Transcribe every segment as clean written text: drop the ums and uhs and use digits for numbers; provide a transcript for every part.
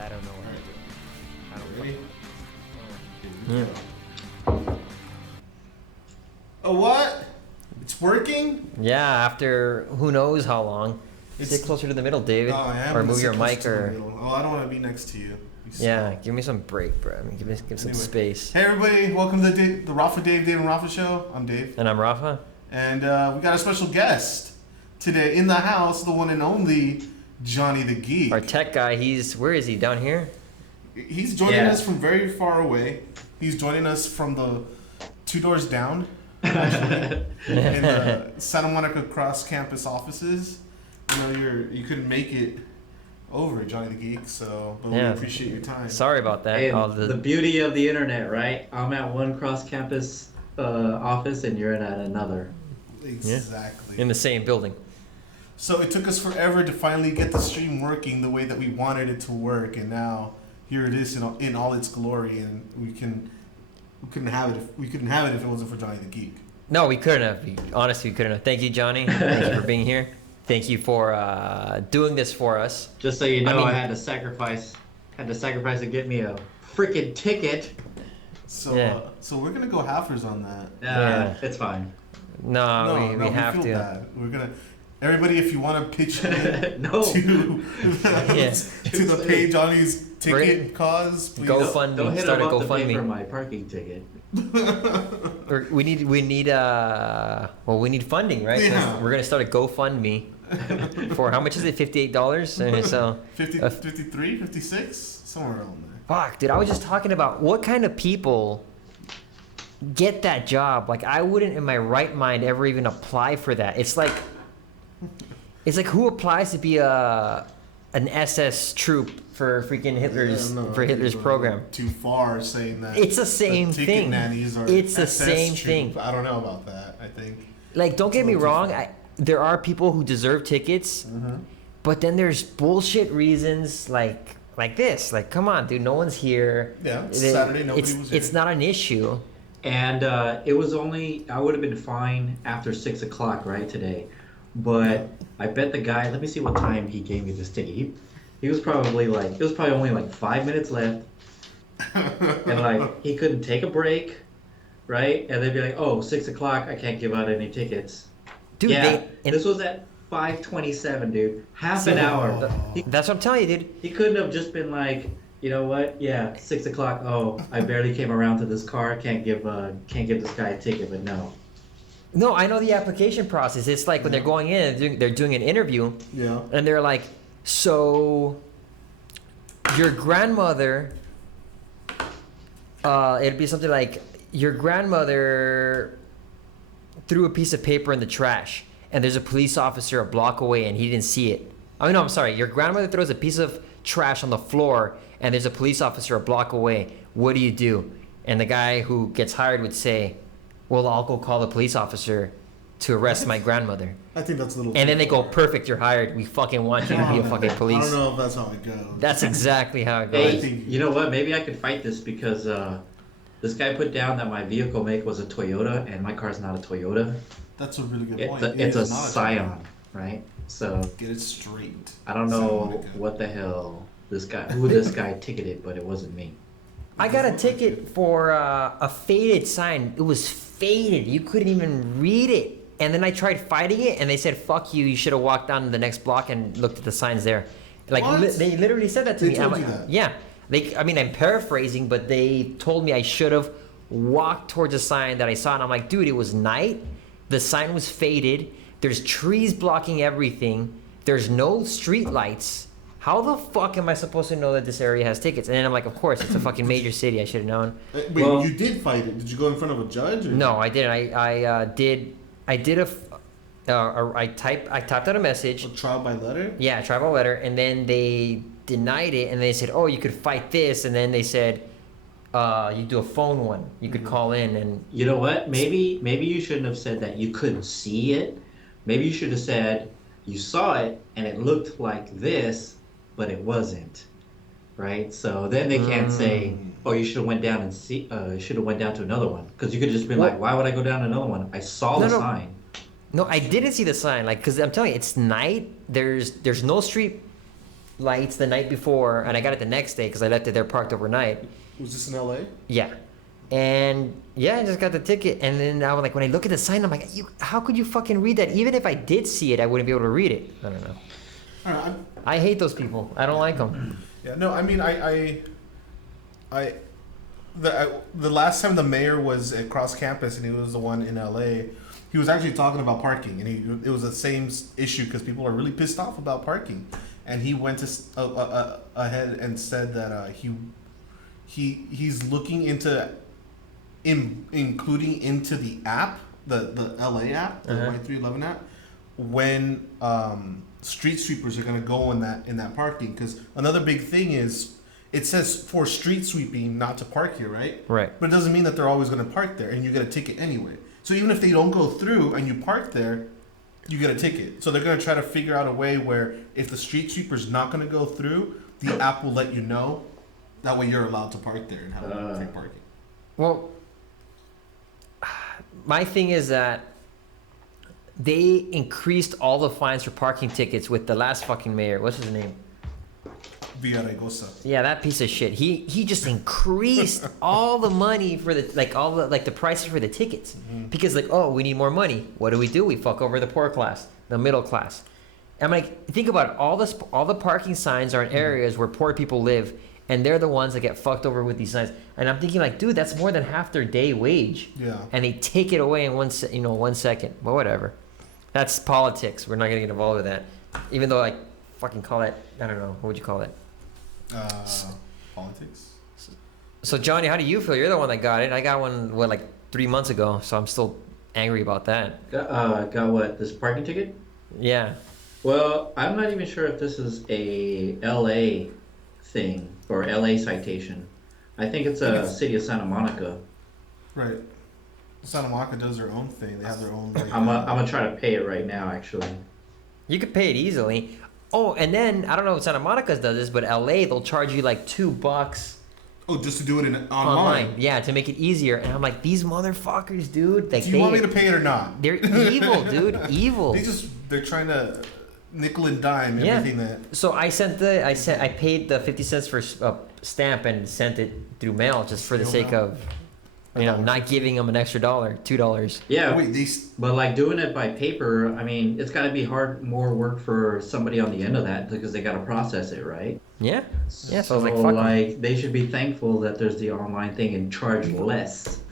I don't know what to do. I don't Ready? fucking- Oh, what? It's working? Yeah, after who knows how long. Sit closer to the middle, David. Oh, I am or gonna move sit your closer mic, to the or middle. Oh, I don't want to be next to you. yeah, give me some break, bro. I mean, give some Anyway. space. Hey, everybody! Welcome to the Rafa, Dave, and Rafa show. I'm Dave, And I'm Rafa. and we got a special guest today in the house, the one and only Johnny the Geek. Our tech guy. Where is he? Down here? He's joining us from very far away. He's joining us from the 2 doors down, actually, in the Santa Monica Cross Campus offices. You know, you couldn't make it over, Johnny the Geek, but Yeah. we appreciate your time. Sorry about that. Hey, All the beauty of the internet, right? I'm at one cross-campus office, and you're at another. Exactly. in the same building. So it took us forever to finally get the stream working the way that we wanted it to work, and now here it is in all its glory, and we couldn't have it if it wasn't for Johnny the Geek. No, we couldn't have. Honestly, we couldn't have. Thank you, Johnny. Thank you for being here. Thank you for doing this for us. Just so you know, I mean- I had to sacrifice to get me a freaking ticket. So Yeah. so we're gonna go halfers on that. Yeah. It's fine. No, we have feel to. bad. We're gonna. Everybody, if you want to pitch in No. to Yeah. to the pay Johnny's ticket cause, please. GoFundMe. Don't hit Start him a up to pay for GoFundMe. my parking ticket. We need we need funding, right? Yeah. So we're gonna start a GoFundMe for how much is it? $58. So 53, 56, somewhere around there. fuck, dude. I was just talking about what kind of people get that job. Like, I wouldn't in my right mind ever even apply for that. It's like who applies to be an SS troop for freaking Hitler's I don't know, for I think Hitler's we're program? Too far saying that. It's the same ticket thing. Nannies are It's the SS same troop. thing. I don't know about that. I think. Like, don't get me It's a little wrong. There are people who deserve tickets, but then there's bullshit reasons like this. Like, come on, dude. No one's here. Yeah, it's Saturday. Nobody was here. It's not an issue. And it was only, I would have been fine after 6 o'clock, right, today. But I bet the guy, let me see what time he gave me this ticket. He was probably it was probably only like 5 minutes left. And like, he couldn't take a break, right? And they'd be like, oh, 6 o'clock, I can't give out any tickets. Dude, Yeah, this was at 5:27, dude. Half an hour. That's what I'm telling you, dude. He couldn't have just been like, you know what? Yeah, 6 o'clock. Oh, I barely came around to this car. Can't give this guy a ticket. But no. No, I know the application process. It's like when they're going in, they're doing an interview, Yeah. and they're like, so your grandmother, it'd be something like, your grandmother threw a piece of paper in the trash, and there's a police officer a block away, and he didn't see it. Oh, no, I'm sorry. Your grandmother throws a piece of trash on the floor, and there's a police officer a block away. What do you do? And the guy who gets hired would say, well, I'll go call the police officer to arrest my grandmother. I think that's a little. And then they go, perfect, you're hired. We fucking want you to be a fucking I police. don't know if that's how it goes. That's exactly how it Hey, goes. you know what? Maybe I could fight this because this guy put down that my vehicle make was a Toyota, and my car's not a Toyota. That's a really good point. It's a is not Scion, right? So Get it straight. I don't Santa know Monica. what the hell this guy ticketed, but it wasn't me. I got a ticket for a faded sign. It was faded. You couldn't even read it. And then I tried fighting it, and they said, fuck you. You should have walked down the next block and looked at the signs there. Like, What? they literally said that to They me. told I'm you like, that? yeah. I'm paraphrasing, but they told me I should have walked towards a sign that I saw. And I'm like, dude, it was night. The sign was faded. There's trees blocking everything. There's no street lights. How the fuck am I supposed to know that this area has tickets? And then I'm like, of course, it's a fucking major city. I should have known. Wait, Well- you did fight it. Did you go in front of a judge? Or? No, I didn't. I typed out a message. A trial by letter? Yeah, tribal letter, and then they denied it, and they said, oh, you could fight this, and then they said, you do a phone one. You could call in, and You know what? Maybe you shouldn't have said that you couldn't see it. Maybe you should have said you saw it and it looked like this, but it wasn't. Right? So then they can't say, oh, you should have went down and should have went down to another one, because you could just be Well- like, why would I go down to another one? I saw the No. sign. no, I didn't see the sign, like, because I'm telling you, it's night. There's no street lights the night before, and I got it the next day because I left it there parked overnight. Was this in L.A.? Yeah. And yeah, I just got the ticket, and then I was like, when I look at the sign, I'm like, how could you fucking read that? Even if I did see it, I wouldn't be able to read it. I don't know. I don't know. I hate those people. I don't like them. Yeah, no, I mean, the last time the mayor was at Cross Campus and he was the one in LA, he was actually talking about parking, and it was the same issue because people are really pissed off about parking, and he went ahead and said that he's looking into including into the app, the LA app, the Y311 app, when street sweepers are going to go in that parking, because another big thing is it says for street sweeping not to park here, right? Right. But it doesn't mean that they're always going to park there, and you get a ticket anyway. So even if they don't go through and you park there, you get a ticket. So they're going to try to figure out a way where if the street sweeper's not going to go through, the app will let you know. That way you're allowed to park there and have free parking. Well, my thing is that they increased all the fines for parking tickets with the last fucking mayor. What's his name? Villaraigosa. Yeah, that piece of shit. He just increased all the money for the prices for the tickets, because we need more money. What do? We fuck over the poor class, the middle class. I'm like, think about it. All the parking signs are in areas where poor people live, and they're the ones that get fucked over with these signs. And I'm thinking like, dude, that's more than half their day wage. Yeah. And they take it away in 1 second. But whatever. That's politics. We're not gonna get involved with that. Even though I fucking call it, I don't know, what would you call it? Politics. So Johnny, how do you feel? You're the one that got it. I got one 3 months ago, so I'm still angry about that. Got what? This parking ticket? Yeah. Well, I'm not even sure if this is a LA thing or LA citation. I think it's a city of Santa Monica. Right. Santa Monica does their own thing. They have their own. I'm gonna try to pay it right now, actually. You could pay it easily. Oh, and then I don't know if Santa Monica does this, but LA they'll charge you like $2 Oh, just to do it online. Yeah, to make it easier. And I'm like, these motherfuckers, dude. Like, do you want me to pay it or not? They're evil, dude. Evil. They're trying to nickel and dime everything that. So I paid the 50 cents for a stamp and sent it through mail just for the sake of, not giving them an extra $2. Yeah. Wait, but like doing it by paper, I mean, it's got to be more work for somebody on the end of that because they got to process it, right? Yeah. Yeah. So I was like, fuck. They should be thankful that there's the online thing and charge less.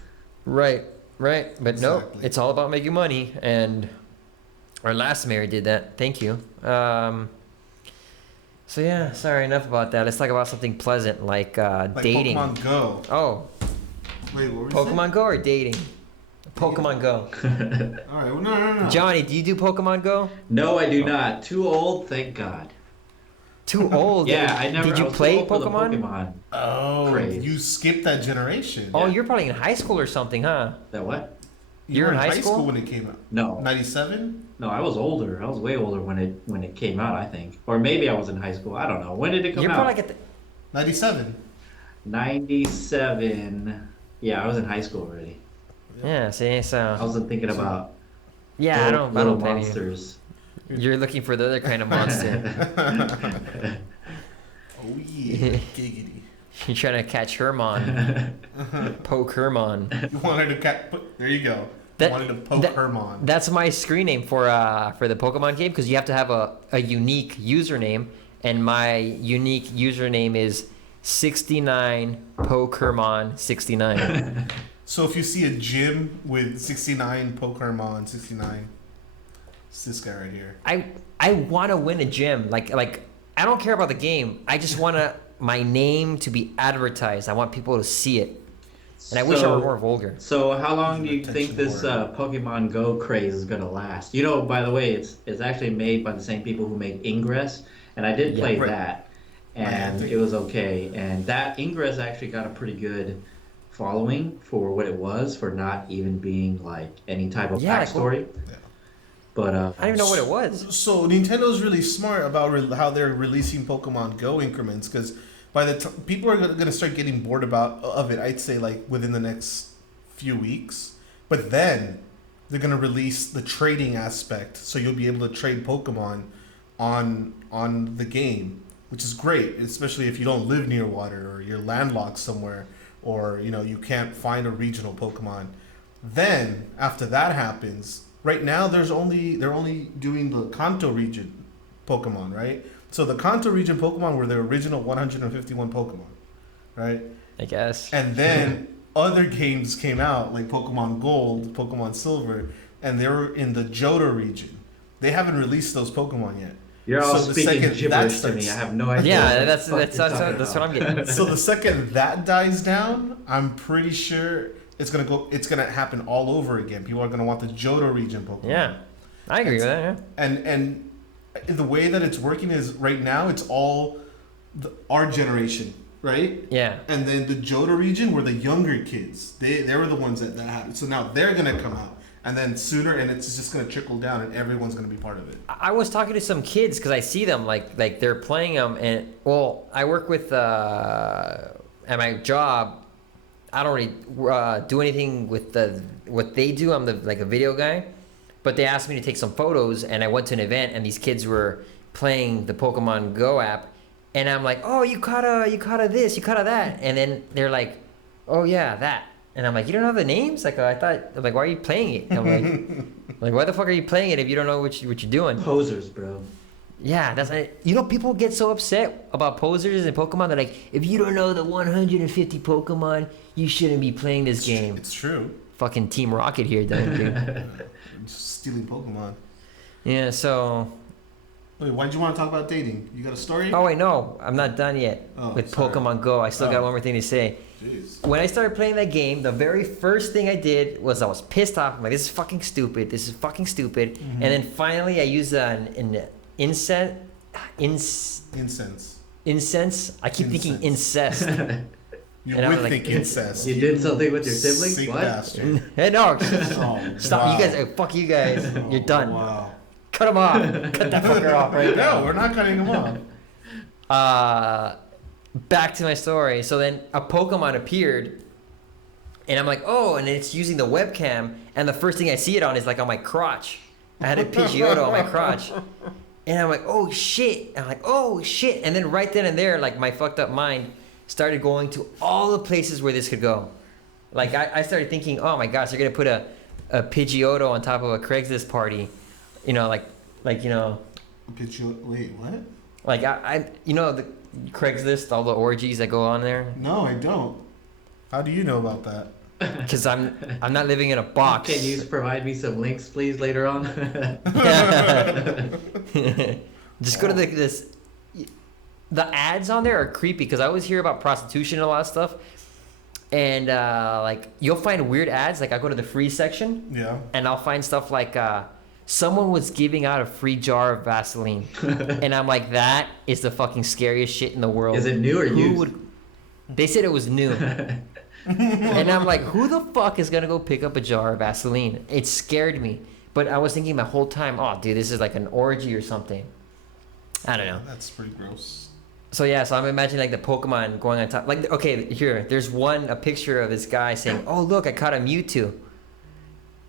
Right. But exactly. No, it's all about making money, and our last mayor did that. Thank you. So yeah, sorry, enough about that. Let's talk about something pleasant like dating. Pokemon Go. Oh. Wait, what were you Pokemon saying? Go or dating? Pokemon Go. All right, well, no. Johnny, do you do Pokemon Go? No, I do not. Too old, thank God. Too old? Yeah, I never. Did you I was too play old for the Pokemon? Pokemon. Oh, craze. you skipped that generation. Oh, you're probably in high school or something, huh? That what? You You're were in in high school when it came out. No. 97? No, I was older. I was way older when it came out, I think. Or maybe I was in high school. I don't know. When did it come You're out? probably like at the... 97. 97. Yeah, I was in high school already. Yeah, see, I so... wasn't thinking about I don't little blame monsters. you. You're looking for the other kind of monster. Oh, yeah. Giggity. You're trying to catch Hermon. Poke Hermon. You wanted to catch. There you go. That- you wanted to poke Hermon. That's my screen name for the Pokemon game, because you have to have a unique username, and my unique username is 69 Pokemon 69. So if you see a gym with 69 Pokemon 69, it's this guy right here. I want to win a gym. Like I don't care about the game. I just want my name to be advertised. I want people to see it. And I wish I were more vulgar. So how long do you think Attention this Pokemon Go craze is gonna last? You know, by the way, it's actually made by the same people who make Ingress, and I did play that, and it was okay. And that Ingress actually got a pretty good following for what it was, for not even being like any type of backstory. But I don't even know what it was. So Nintendo's really smart about how they're releasing Pokemon Go increments, because by the time people are going to start getting bored of it, I'd say like within the next few weeks. But then they're going to release the trading aspect, so you'll be able to trade Pokemon on the game. which is great, especially if you don't live near water or you're landlocked somewhere, or you can't find a regional Pokemon. Then after that happens, right now they're only doing the Kanto region Pokemon, right? So the Kanto region Pokemon were the original 151 Pokemon, right? I guess. And then other games came out like Pokemon Gold, Pokemon Silver, and they were in the Johto region. They haven't released those Pokemon yet. You're all So the speaking second that gibberish to starts- me. I have no idea. Yeah, what that's the fuck that's you're that's, talking that's what about. I'm getting. So the second that dies down, I'm pretty sure it's gonna happen all over again. People are gonna want the Johto region Pokemon. Yeah, I agree with that. Yeah. And the way that it's working is right now it's all our generation, right? Yeah. And then the Johto region were the younger kids. They were the ones that happened. So now they're gonna come out, and then sooner, and it's just gonna trickle down, and everyone's gonna be part of it. I was talking to some kids because I see them like they're playing them, and well, I work with at my job. I don't really do anything with what they do. I'm like a video guy, but they asked me to take some photos, and I went to an event, and these kids were playing the Pokemon Go app, and I'm like, oh, you caught a this, you caught a that, and then they're like, oh yeah, that, and I'm like, you don't know the names? Like I thought, I'm like, why are you playing it? And I'm like, why the fuck are you playing it if you don't know what you're doing? Posers, bro. Yeah, that's people get so upset about posers and Pokemon. They're like, if you don't know the 150 Pokemon, you shouldn't be playing this game. It's true. Fucking Team Rocket here, dude. Stealing Pokemon. Yeah. So. Wait, why'd you want to talk about dating? You got a story? Oh wait, no, I'm not done yet with sorry. Pokemon Go. I still got one more thing to say. Jeez. When I started playing that game, the very first thing I did was I was pissed off. I'm like, this is fucking stupid. This is fucking stupid. Mm-hmm. And then finally, I used an incense. Incense. I keep thinking incest. You And I would was like, think incest. You did something with your siblings? Sick What? bastard. Hey, no, Oh, stop! wow. You guys, fuck you guys. You're done. Wow. Cut him off. Cut that fucker off right now. No, we're not cutting him off. Back to my story. So then a Pokemon appeared, and I'm like, oh, and it's using the webcam, and the first thing I see it on is like on my crotch. I had a Pidgeotto on my crotch, and I'm like, oh shit. And I'm like, oh shit. And then right then and there, like my fucked up mind started going to all the places where this could go. Like I started thinking, oh my gosh, they're gonna put a Pidgeotto on top of a Craigslist party. You know, like you know. Wait, what? Like I the Craigslist, all the orgies that go on there. No, I don't. How do you know about that? Because I'm not living in a box. Can you provide me some links, please, later on? Just go to the ads on there are creepy because I always hear about prostitution and a lot of stuff, and like you'll find weird ads. Like I go to the free section, Yeah. and I'll find stuff like someone was giving out a free jar of Vaseline, and I'm like, that is the fucking scariest shit in the world. Is it new or used? They said it was new. And I'm like, who the fuck is gonna go pick up a jar of Vaseline? It scared me. But I was thinking the whole time, oh dude, this is like an orgy or something. I don't know. That's pretty gross. So yeah, so I'm imagining like the Pokemon going on top. Like, okay, here, there's a picture of this guy saying, oh look, I caught a Mewtwo.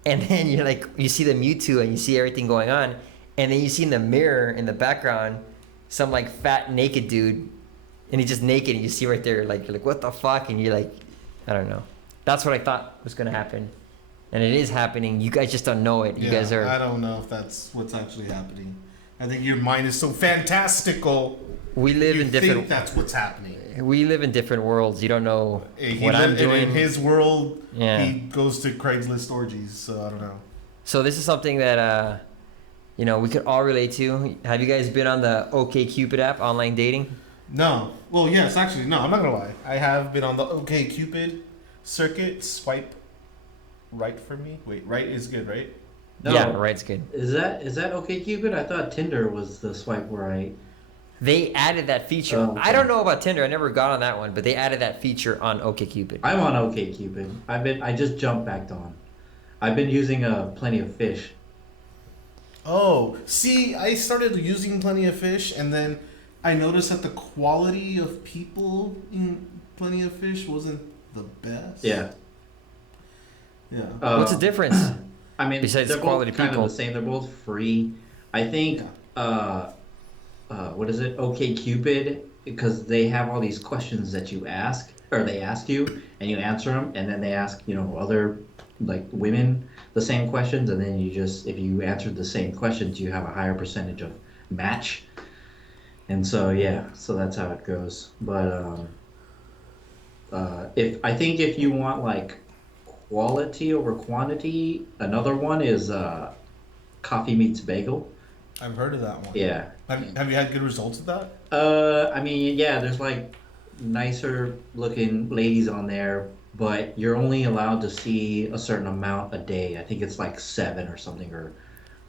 And then you're like, you see the Mewtwo and you see everything going on. And then you see in the mirror in the background, some like fat naked dude. And he's just naked and you see right there, like, you're like, what the fuck? And you're like, I don't know. That's what I thought was gonna happen. And it is happening. You guys just don't know it. You guys are. I don't know if that's what's actually happening. I think your mind is so fantastical. We live you in different. think that's what's happening. We live in different worlds. You don't know He what I'm and doing. in his world, Yeah. he goes to Craigslist orgies. So I don't know. So this is something that we could all relate to. Have you guys been on the OkCupid app, online dating? No. Well, yes, actually, no. I'm not gonna lie. I have been on the OkCupid circuit. Swipe right for me. Wait, right is good, right? No. Yeah, right's good. Is that OkCupid? I thought Tinder was the swipe right. They added that feature. Oh, okay. I don't know about Tinder. I never got on that one, but they added that feature on OkCupid. I'm on OkCupid. I just jumped back on. I've been using Plenty of Fish. Oh, see, I started using Plenty of Fish, and then I noticed that the quality of people in Plenty of Fish wasn't the best. Yeah. Yeah. What's the difference? I mean, Besides they're quality both kind people. of the same. They're both free. I think what is it? OK Cupid, because they have all these questions that you ask, or they ask you, and you answer them, and then they ask, other like women the same questions, and then you just, if you answered the same questions, you have a higher percentage of match. And so yeah, so that's how it goes. But if I think if you want like quality over quantity, another one is Coffee Meets Bagel. I've heard of that one. Yeah. Have you had good results with that? I mean, yeah, there's like nicer looking ladies on there, but you're only allowed to see a certain amount a day. I think it's like 7 or something, or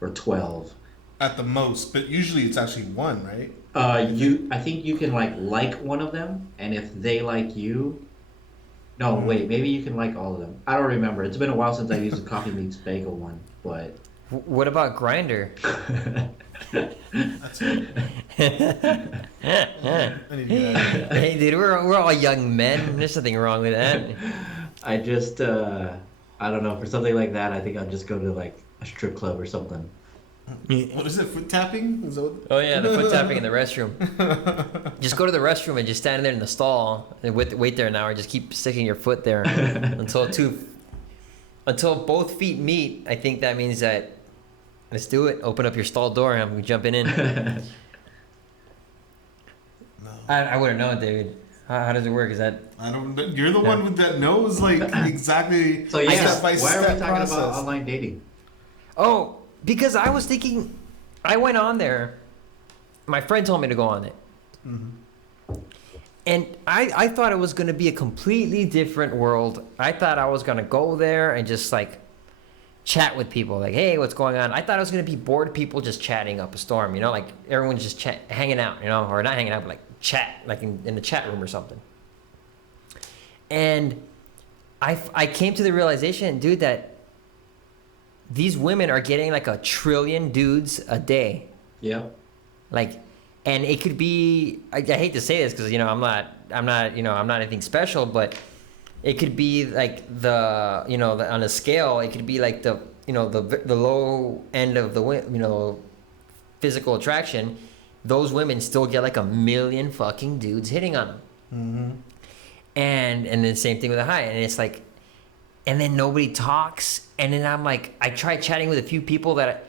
12. At the most, but usually it's actually one, right? I think you can like one of them, and if they like you, no, wait, maybe you can like all of them. I don't remember. It's been a while since I used the Coffee Meets Bagel one, but. What about Grinder? That's it. I need to get out of here. Hey, dude, we're all young men. There's nothing wrong with that. I just, I don't know, for something like that, I think I'll just go to like a strip club or something. What is it? Foot tapping? Is that what... Oh yeah, the foot tapping in the restroom. Just go to the restroom and just stand there in the stall and wait there an hour. Just keep sticking your foot there until both feet meet. I think that means that let's do it. Open up your stall door and I'm jumping in. No. I wouldn't know, David. How does it work? Is that I don't. You're the one with that knows like exactly. So yeah, step by why are we step talking process. about online dating? Oh, because I was thinking, I went on there. My friend told me to go on it. Mm-hmm. And I thought it was going to be a completely different world. I thought I was going to go there and just like chat with people. Like, hey, what's going on? I thought it was going to be bored people just chatting up a storm, like everyone's just hanging out, or not hanging out, but like chat, like in the chat room or something. And I came to the realization, dude, that these women are getting like 1 trillion dudes a day. Yeah. Like, and it could be, I hate to say this because, I'm not anything special, but it could be like on a scale, it could be like the low end of the, physical attraction. Those women still get like 1 million fucking dudes hitting on them. Mm-hmm. And then same thing with the high. And it's like, and then nobody talks. And then I'm like, I tried chatting with a few people that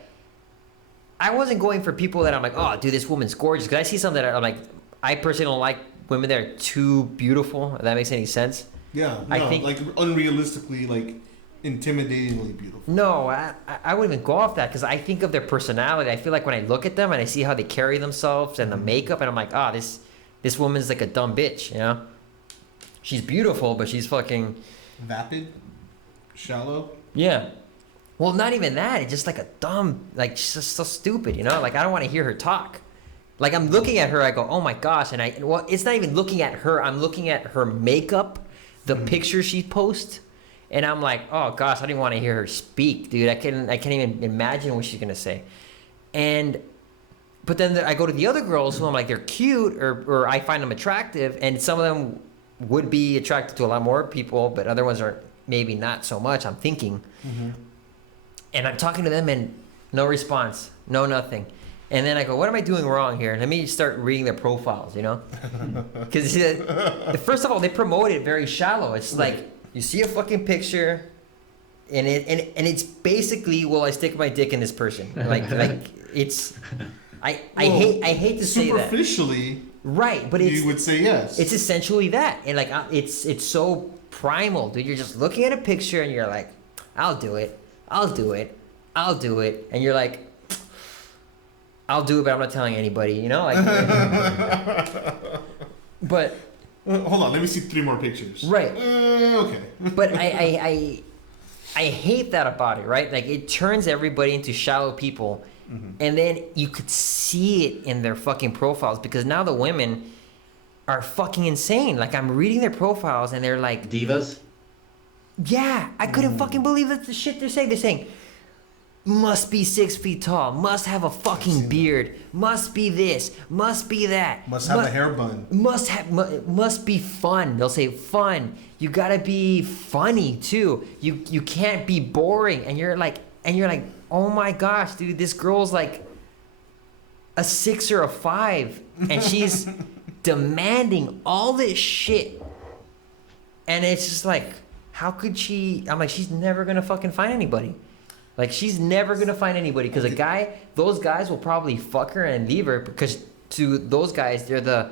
I wasn't going for people that I'm like, oh, dude, this woman's gorgeous. Because I see some that I'm like, I personally don't like women that are too beautiful, if that makes any sense. Yeah, no, I think, like unrealistically, like intimidatingly beautiful. No, I wouldn't even go off that because I think of their personality. I feel like when I look at them and I see how they carry themselves and the makeup, and I'm like, ah, this woman's like a dumb bitch, She's beautiful, but she's fucking... Vapid? Shallow? Yeah. Well, not even that. It's just like a dumb... Like, she's just so stupid, Like, I don't want to hear her talk. Like, I'm looking at her, I go, oh my gosh. And well, it's not even looking at her. I'm looking at her makeup, the picture she posts. And I'm like, oh gosh, I don't even want to hear her speak, dude. I can't even imagine what she's going to say. But then I go to the other girls who I'm like, they're cute or I find them attractive. And some of them would be attracted to a lot more people, but other ones are maybe not so much, I'm thinking. Mm-hmm. And I'm talking to them and no response, no nothing. And then I go, what am I doing wrong here? Let me start reading their profiles, Because first of all, they promote it very shallow. It's like, you see a fucking picture, and it's basically, will I stick my dick in this person? Like it's, I hate to say that. Superficially, right? But you would say yes. It's essentially that, and like it's so primal, dude. You're just looking at a picture and you're like, I'll do it, and you're like, I'll do it, but I'm not telling anybody, But hold on, let me see 3 more pictures. Right. Okay. But I hate that about it, right? Like, it turns everybody into shallow people, and then you could see it in their fucking profiles because now the women are fucking insane. Like, I'm reading their profiles and they're like... Divas? Yeah, I couldn't fucking believe that the shit they're saying. They're saying, must be 6 feet tall, must have a fucking beard, must be this, must be that. Must have a hair bun. Must be fun. They'll say fun. You gotta be funny too. You can't be boring. And you're like, oh my gosh, dude, this girl's like a 6 or a 5, and she's demanding all this shit. And it's just like, how could she? I'm like, she's never gonna fucking find anybody. Like, she's never gonna find anybody because those guys will probably fuck her and leave her because to those guys, a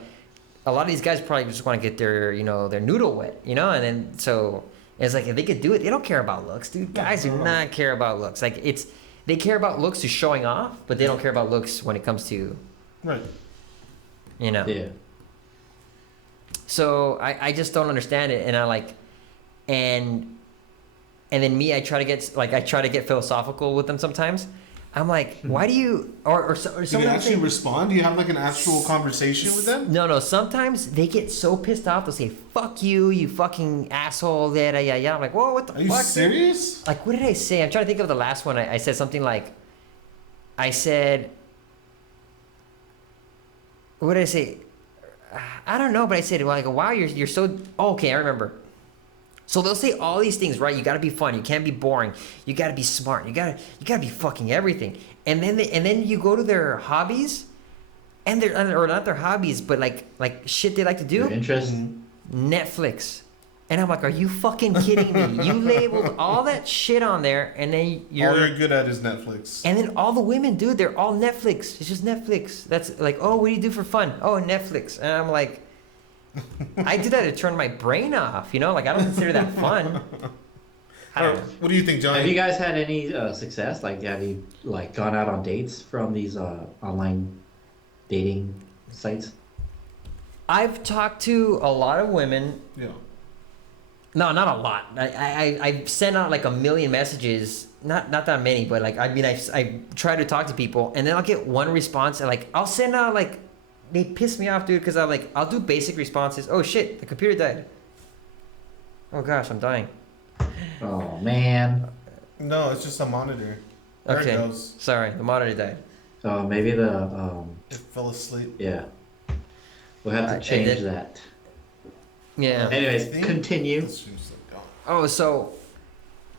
lot of these guys probably just want to get their, their noodle wet, and then so it's like if they could do it, they don't care about looks, dude. Guys do not care about looks. Like they care about looks to showing off, but they don't care about looks when it comes to, right. Yeah. So I just don't understand it, and I like, and then me, I try to get philosophical with them sometimes. I'm like, why do you or Do they actually respond? Do you have like an actual conversation with them? No. Sometimes they get so pissed off they'll say, "Fuck you, you fucking asshole." Yeah. I'm like, whoa, what the fuck? Are you serious? Like, what did I say? I'm trying to think of the last one. I said something like, what did I say? I don't know, but I said, like, wow, you're so. Oh, okay, I remember. So they'll say all these things, right? You got to be fun. You can't be boring. You got to be smart. You got to be fucking everything. And then you go to their hobbies, or not their hobbies, but like shit they like to do. Your interest. Netflix. And I'm like, are you fucking kidding me? You labeled all that shit on there, and then all you're good at is Netflix. And then all the women, dude, they're all Netflix. It's just Netflix. That's like, oh, what do you do for fun? Oh, Netflix. And I'm like, I do that to turn my brain off, like I don't consider that fun. What do you think, John? Have you guys had any success? Like, have you like gone out on dates from these online dating sites? I've talked to a lot of women. Yeah. No, not a lot. I sent out like a million messages. Not that many, but like I try to talk to people, and then I'll get one response, and like I'll send out like. They piss me off, dude, because I'll do basic responses. Oh shit, the computer died. Oh gosh, I'm dying. Oh man. No, it's just a monitor. There Okay. it goes. Sorry, the monitor died. Maybe the It fell asleep. yeah. We'll have to change that. Yeah. Anyways, continue. This seems like gone. Oh,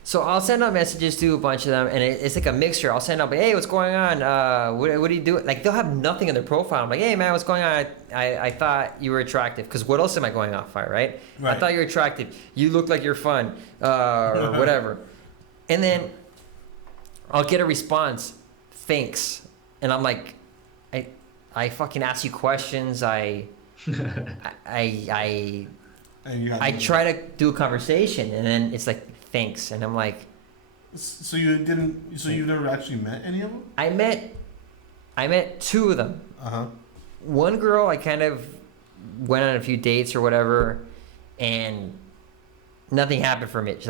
so I'll send out messages to a bunch of them, and it's like a mixture. I'll send out, hey, what's going on? What do you do? Like, they'll have nothing in their profile. I'm like, hey, man, what's going on? I thought you were attractive. Because what else am I going off by, right? I thought you were attractive. You look like you're fun, or whatever. And then I'll get a response, thanks. And I'm like, I fucking ask you questions. I try to do a conversation, and then it's like, thanks. And I'm like, so you never actually met any of them? I met two of them. One girl, I kind of went on a few dates or whatever, and nothing happened from it.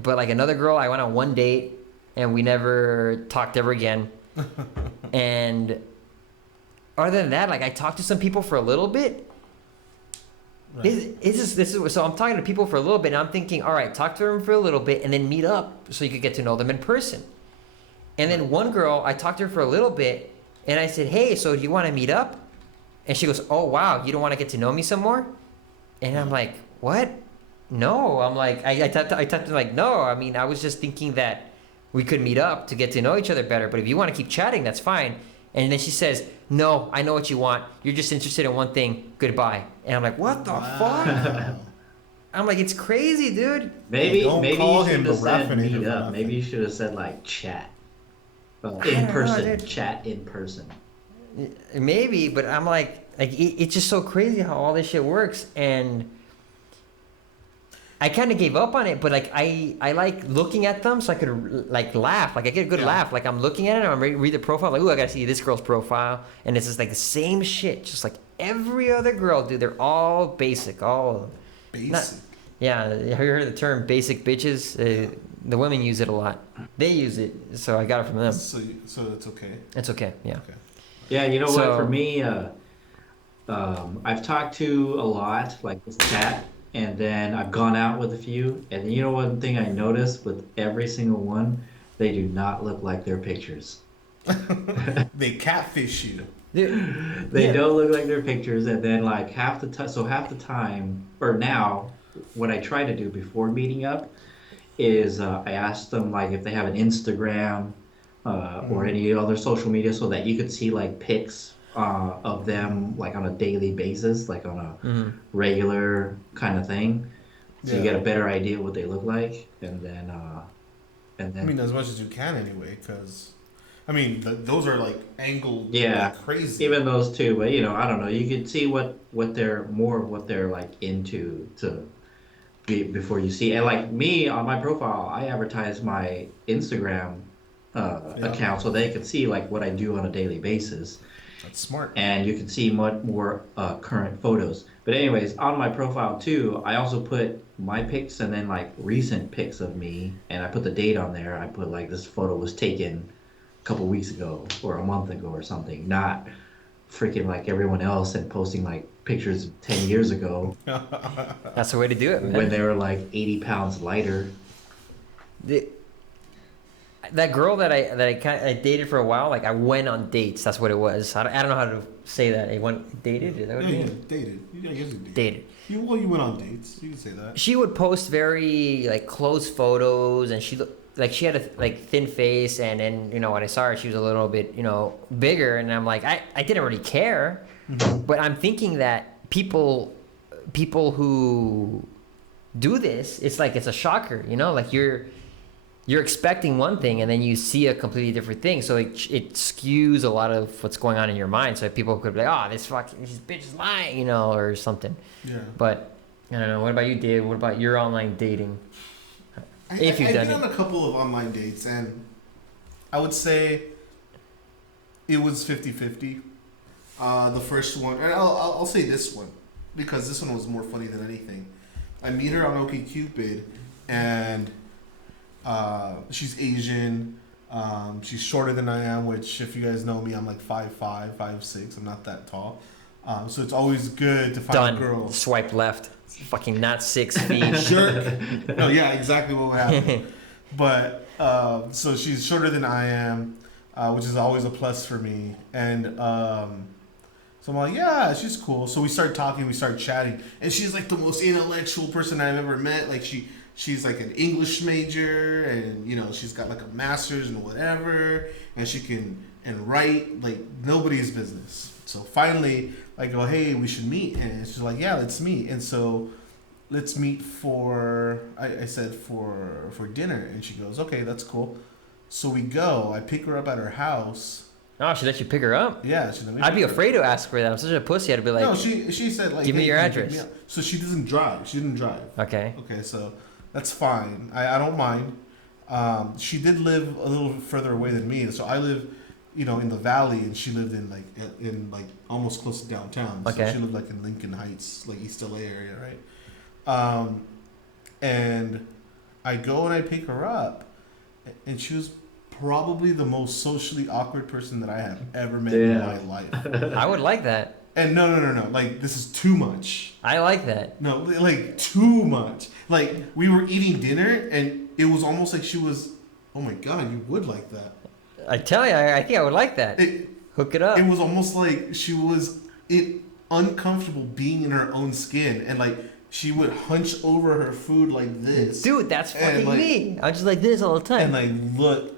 But like another girl, I went on one date, and we never talked ever again. And other than that, like I talked to some people for a little bit. Right. This is so I'm talking to people for a little bit, and I'm thinking, all right, talk to them for a little bit, and then meet up so you could get to know them in person. And then one girl, I talked to her for a little bit, and I said, hey, so do you want to meet up? And she goes, oh wow, you don't want to get to know me some more? And I'm like, what? No. I'm like, I typed in like, no. I mean, I was just thinking that we could meet up to get to know each other better, but if you want to keep chatting, that's fine. And then she says, no, I know what you want. You're just interested in one thing. Goodbye. And I'm like, what the fuck? I'm like, it's crazy, dude. Maybe you should have said meet up. Maybe you should have said like chat. In person. Chat in person. Maybe, but I'm like it's just so crazy how all this shit works. And I kind of gave up on it, but like I like looking at them so I could like laugh. Like I get a good laugh. Like I'm looking at it and I'm read the profile. Like, ooh, I gotta see this girl's profile, and it's just like the same shit, just like every other girl, dude. They're all basic, all basic. Yeah, have you heard of the term basic bitches? The women use it a lot. They use it, so I got it from them. So it's okay. It's okay. Yeah. Okay. Yeah, you know what? For me, I've talked to a lot, like this chat. And then I've gone out with a few, and you know one thing I noticed with every single one, they do not look like their pictures. They catfish you. They don't look like their pictures, and then like half the time, or now, what I try to do before meeting up is I ask them like if they have an Instagram or any other social media, so that you could see like pics of them like on a daily basis, like on a Mm-hmm. regular kind of thing, so you Yeah. get a better idea what they look like, and I mean, then as much as you can anyway, because I mean, those are like angled yeah, like crazy. even those two. But I don't know. You could see what they're more of what they're like into to before you see. And like me on my profile, I advertise my Instagram Yeah, account so they could see like what I do on a daily basis, that's smart. and you can see much more current photos. But anyways, on my profile too, I also put my pics and then like recent pics of me, and I put the date on there. I put like this photo was taken a couple weeks ago or a month ago or something, not freaking like everyone else and posting like pictures 10 years ago That's the way to do it, when man. they were like 80 pounds lighter. The, that girl I dated for a while, like I went on dates. That's what it was. I don't know how to say that. I went dated. Is that what Yeah, it you means? dated. I guess you dated. Dated. You went on dates. You can say that. She would post very like close photos, and she looked like she had a like thin face, and then when I saw her, she was a little bit bigger, and I'm like I didn't really care, but I'm thinking that people who do this, it's like it's a shocker, like you're expecting one thing and then you see a completely different thing, so it skews a lot of what's going on in your mind, so people could be like, oh, this bitch is lying, or something. Yeah. But I don't know. What about you, Dave? What about your online dating? If you've I've done been it. on a couple of online dates, and I would say it was 50-50. The first one, and I'll say this one because this one was more funny than anything. I meet her on OkCupid, and she's Asian. She's shorter than I am, which, if you guys know me, I'm like 5'5", 5'6". I'm not that tall. So it's always good to find Done. a girl. Swipe left. Fucking not 6 feet. Sure. No, yeah, exactly what happened. But so she's shorter than I am, which is always a plus for me. And so I'm like, yeah, she's cool. So we start talking, we start chatting, and she's like the most intellectual person I've ever met. Like she's like an English major, and she's got like a master's and whatever, and she can write like nobody's business. So finally, I go, hey, we should meet, and she's like, yeah, let's meet. And so let's meet for I said for dinner, and she goes, okay, that's cool. So we go. I pick her up at her house. Oh, she let you pick her up? Yeah, she let me. I'd be pick her afraid to ask for that. I'm such a pussy. I'd be like, no, she said like, give me hey, your can you pick address. me up? So she doesn't drive. She didn't drive. Okay. Okay, so that's fine. I don't mind. She did live a little further away than me, so I live, in the valley, and she lived in like almost close to downtown. So Okay. she lived like in Lincoln Heights, like East LA area, right? And I go and I pick her up, and she was probably the most socially awkward person that I have ever met in my life. I would like that. And no, like this is too much. I like that. No, like too much. Like we were eating dinner, and it was almost like she was. Oh my god, you would like that. I tell you, I think I would like that. Hook it up. It was almost like she was uncomfortable being in her own skin, and like she would hunch over her food like this. Dude, that's fucking like, me. I'm just like this all the time. And like look,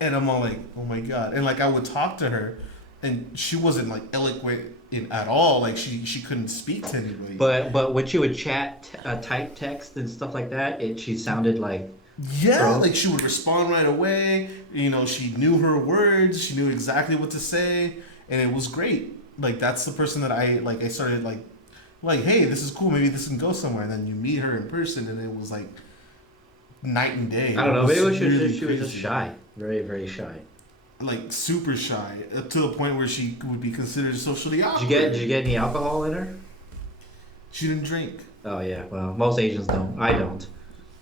and I'm all like, oh my god. And like I would talk to her, and she wasn't like eloquent at all. Like she couldn't speak to anybody. But when she would chat, type text and stuff like that, she sounded like. Yeah, Bro. like she would respond right away. She knew her words. She knew exactly what to say, and it was great. Like that's the person that I started like, hey, this is cool. Maybe this can go somewhere. And then you meet her in person, and it was like night and day. I don't know. Maybe really she was just crazy. shy, very very shy. Like super shy, to the point where she would be considered socially awkward. Did you get any alcohol in her? She didn't drink. Oh yeah. Well, most Asians don't. I don't.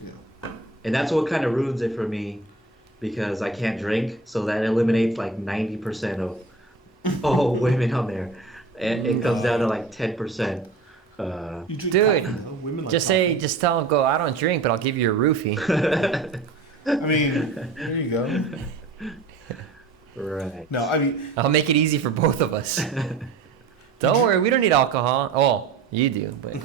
Yeah. And that's what kind of ruins it for me, because I can't drink. So that eliminates like 90% of all women on there, and it comes down to like 10%. You drink Dude, coffee, though. Women like just tell him, go, I don't drink, but I'll give you a roofie. coffee. I mean, there you go. Right. No, I mean, I'll make it easy for both of us. Don't worry, we don't need alcohol. Oh, you do, but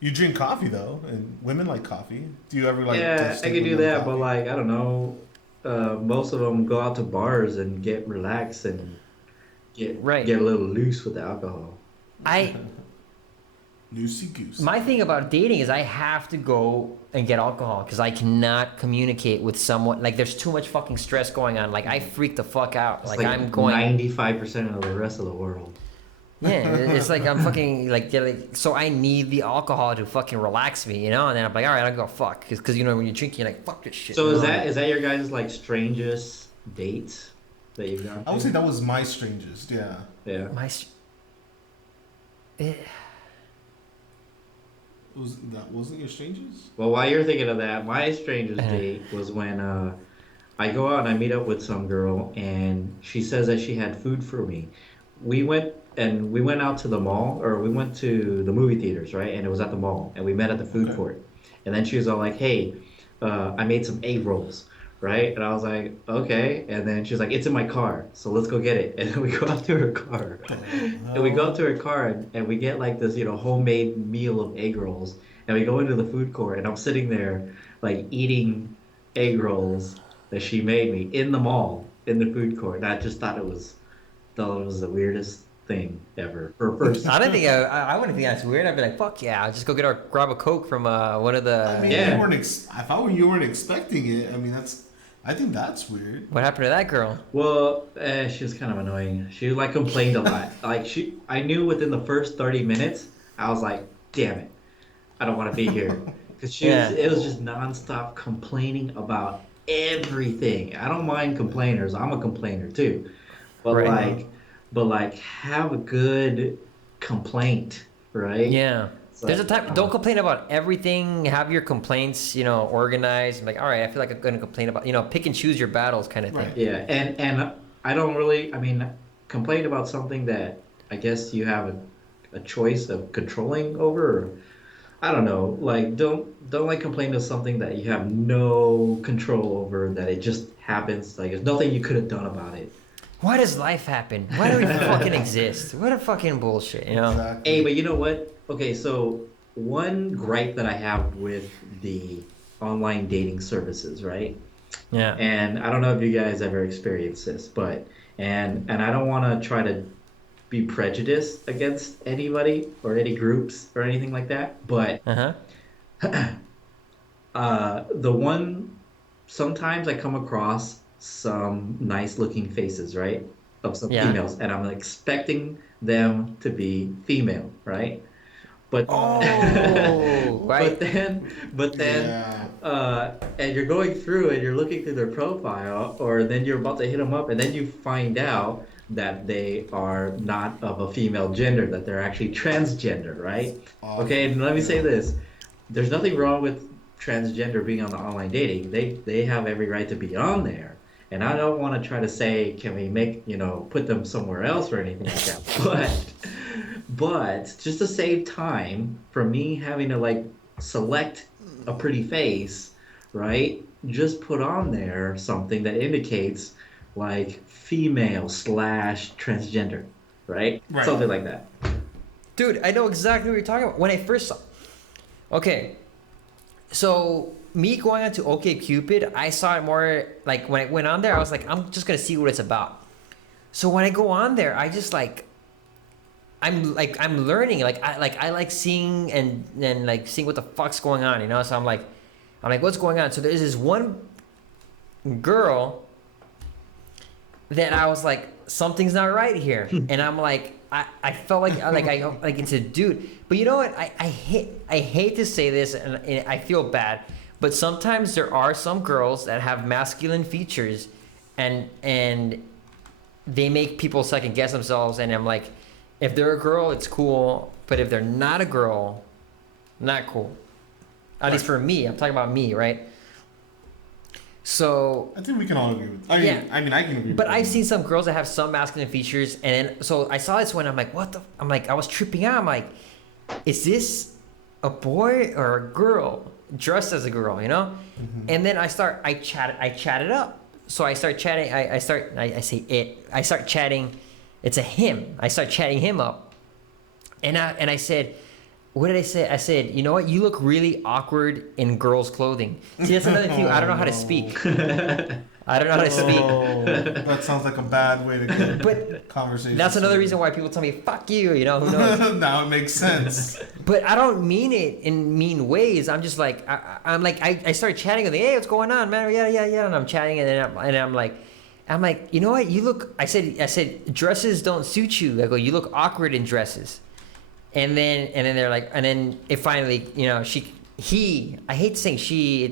you drink coffee though, and women like coffee. Do you ever like? Yeah, just I take could do women that, coffee? but like I don't know. most of them go out to bars and get relaxed and Right. get a little loose with the alcohol. I Loosey goose. My thing about dating is I have to go and get alcohol because I cannot communicate with someone. Like, there's too much fucking stress going on. Like, I freak the fuck out. It's Like, I'm going. 95% of the rest of the world. Yeah, it's like I'm fucking like, so I need the alcohol to fucking relax me, you know. And then I'm like, all right, I'll go fuck, because you know when you're drinking, you're like, fuck this shit. So you is know? that your guys' like strangest dates that you've gone I would to? say that was my strangest. Yeah. Yeah. Eh, That wasn't your strangest? Well, while you're thinking of that, my strangest date was when I go out and I meet up with some girl, and she says that she had food for me. We went out to the mall, or we went to the movie theaters, right? And it was at the mall, and we met at the food Okay. court. And then she was all like, "Hey, I made some egg rolls." Right? And I was like, okay. And then she was like, it's in my car, so let's go get it. And then we go out to her car. And we go up to her car and we get like this, homemade meal of egg rolls. And we go into the food court and I'm sitting there like eating egg rolls that she made me in the mall, in the food court. And I just thought it was the weirdest thing ever. For first I don't think I wouldn't think that's weird. I'd be like, fuck yeah, I'll just go grab a Coke from one of the. I mean, Yeah. if I were you weren't expecting it, I mean, I think that's weird. What happened to that girl? Well, she was kind of annoying. She like complained a lot. I knew within the first 30 minutes, I was like, damn it, I don't want to be here. Because it was just nonstop complaining about everything. I don't mind complainers. I'm a complainer too. But Right. have a good complaint, right? Yeah. It's There's a like, time. Don't complain about everything. Have your complaints, organized. Like, all right, I feel like I'm going to complain about, pick and choose your battles, kind of thing. Right. Yeah, and I don't really, complain about something that I guess you have a choice of controlling over. Or, I don't know, like don't like complain of something that you have no control over, that it just happens. Like there's nothing you could have done about it. Why does life happen? Why do we fucking exist? What a fucking bullshit, Exactly. Hey, but you know what? Okay, so one gripe that I have with the online dating services, right? Yeah. And I don't know if you guys ever experienced this, but and I don't want to try to be prejudiced against anybody or any groups or anything like that, but Uh huh. the one sometimes I come across some nice looking faces, right? Of some Yeah. females, and I'm expecting them to be female, right? But Oh, right. but then Yeah. and you're going through and you're looking through their profile, or then you're about to hit them up, and then you find out that they are not of a female gender, that they're actually transgender, right? Okay, and let me say this: there's nothing wrong with transgender being on the online dating. They have every right to be on there, and I don't want to try to say, can we make put them somewhere else or anything like that, but just to save time from me having to like select a pretty face, right? Just put on there something that indicates like female slash transgender, right? Right. Something like that. Dude, I know exactly what you're talking about. When I first saw. Okay. So, me going on to OkCupid, I saw it more like when I went on there, I was like, I'm just going to see what it's about. So, when I go on there, I just like. I'm learning. I like seeing and like seeing what the fuck's going on, So I'm like, what's going on? So there's this one girl that I was like, something's not right here, and I'm like, I felt like it's a dude. But you know what? I hate to say this, and I feel bad, but sometimes there are some girls that have masculine features, and they make people second guess themselves, and I'm like, if they're a girl, it's cool, but if they're not a girl, not cool. At least for me, I'm talking about me, right? So I think we can all agree with. Yeah. I can agree. but with I've that. seen some girls that have some masculine features, and then so I saw this one. I'm like, what the? I'm like, I was tripping out. I'm like, is this a boy or a girl dressed as a girl? And then I chatted up. So I start chatting. I start chatting. It's a him. I start chatting him up, and I said, what did I say? I said, you know what? You look really awkward in girls' clothing. See, that's another thing. I don't know how to speak. I don't know how to speak. Oh, that sounds like a bad way to get But conversation. that's another started. reason why people tell me, fuck you, you know, who knows? Now it makes sense. But I don't mean it in mean ways. I'm just like, I start chatting with them, hey, what's going on, man? Yeah. And I'm chatting, and I'm like, you know what? You look, I said, dresses don't suit you. I go, you look awkward in dresses. And then they're like, and then it finally, you know, I hate saying she,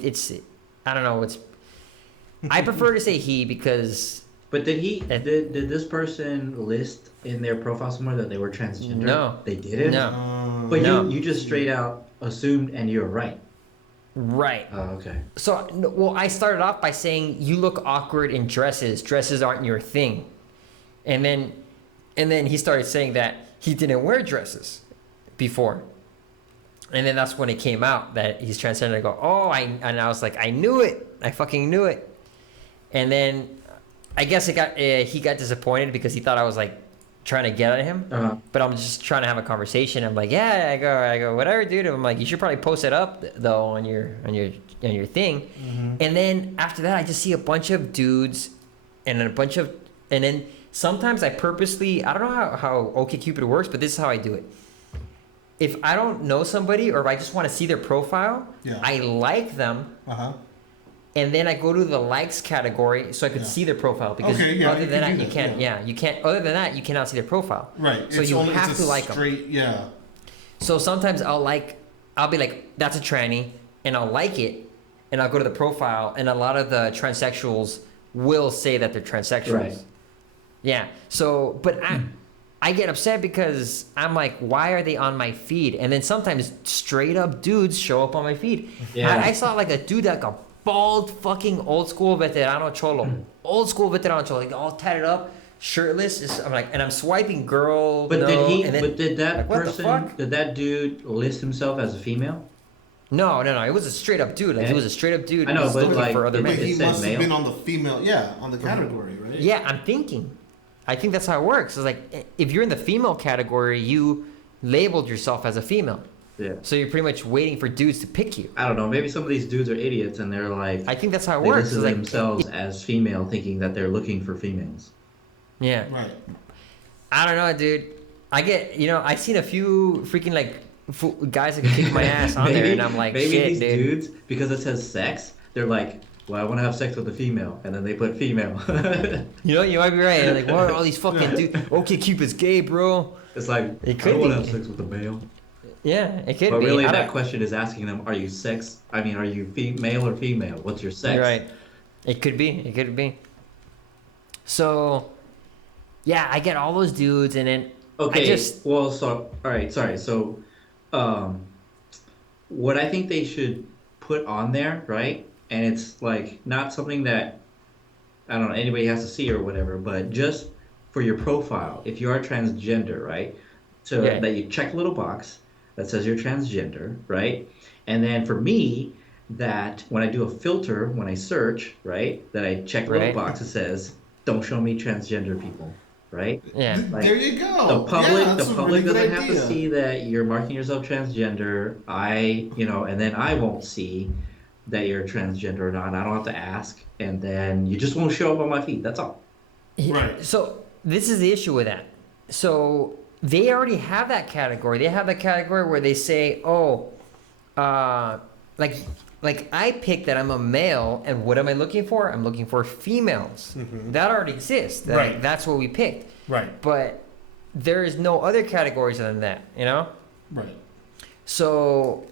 I don't know, I prefer to say he because. But did this person list in their profile somewhere that they were transgender? No. They didn't? No. But No. you just straight out assumed and you're right. Right. Oh, okay. So, well, I started off by saying you look awkward in dresses. Dresses aren't your thing. And then he started saying that he didn't wear dresses before. And then that's when it came out that he's transgender. I go, and I was like, I knew it. I fucking knew it. And then I guess he got disappointed because he thought I was like trying to get at him. Uh-huh. But I'm just trying to have a conversation. I'm like, yeah, I go, whatever, dude. I'm like, you should probably post it up though on your thing. Mm-hmm. And then after that, I just see a bunch of dudes and then sometimes I purposely, I don't know how OkCupid works, but this is how I do it. If I don't know somebody or if I just want to see their profile, Yeah. I like them. Uh-huh. And then I go to the likes category so I could Yeah. see their profile because Okay, yeah, other you than can that do you that, can't. yeah. Yeah, you can't. Other than that, you cannot see their profile. Right. So it's you only, have it's a to like them. straight, yeah. So sometimes I'll be like, that's a tranny, and I'll like it, and I'll go to the profile, and a lot of the transsexuals will say that they're transsexuals. Right. Yeah. So, but I get upset because I'm like, why are they on my feed? And then sometimes straight up dudes show up on my feed. Yeah. I saw like a dude like a bald fucking old school veterano cholo, old school veterano cholo, like all tatted up, shirtless. I'm like, and I'm swiping girl. But no, did and then, did that like, what the person, fuck? did that dude list himself as a female? No. It was a straight up dude. Like, Yeah. it was a straight up dude. I know, who was but, looking like, for other it- men. But he said must male. have been on the female, on the category, right? Yeah, I'm thinking. I think that's how it works. It's like if you're in the female category, you labeled yourself as a female. Yeah. So you're pretty much waiting for dudes to pick you. I don't know. Maybe some of these dudes are idiots and they're like, I think that's how it they works. listed It's like, themselves as female, thinking that they're looking for females. yeah. Right. I don't know, dude. I get, I've seen a few freaking like guys that can kick my ass on there, and I'm like, maybe shit, these dude. dudes, because it says sex, they're like, well, I want to have sex with a female, and then they put female. You might be right. Like, what are all these fucking dudes? OkCupid's gay, bro. It's like, It I could don't want to be. have sex with a male. Yeah, it could But be. really, I that don't- question is asking them, are you male or female? What's your sex? You're right. It could be. It could be. So, yeah, I get all those dudes, and then Okay, I just well, so, alright, sorry. So, what I think they should put on there, right? And it's like not something that, I don't know, anybody has to see or whatever, but just for your profile, if you are transgender, right? So Yeah. that you check a little box that says you're transgender, right? And then for me, that when I do a filter, when I search, right, that I check a little Right. box that says, don't show me transgender people, right? yeah. Like, There you go. The public, yeah, that's the a public really doesn't good have to idea. see that you're marking yourself transgender. And then I won't see that you're transgender or not. I don't have to ask, and then you just won't show up on my feed. That's all. Right. So this is the issue with that. So they already have that category. They have that category where they say, "Oh, like I picked that I'm a male, and what am I looking for? I'm looking for females." That already exists. Right. That's what we picked. Right. But there is no other categories other than that. Right. So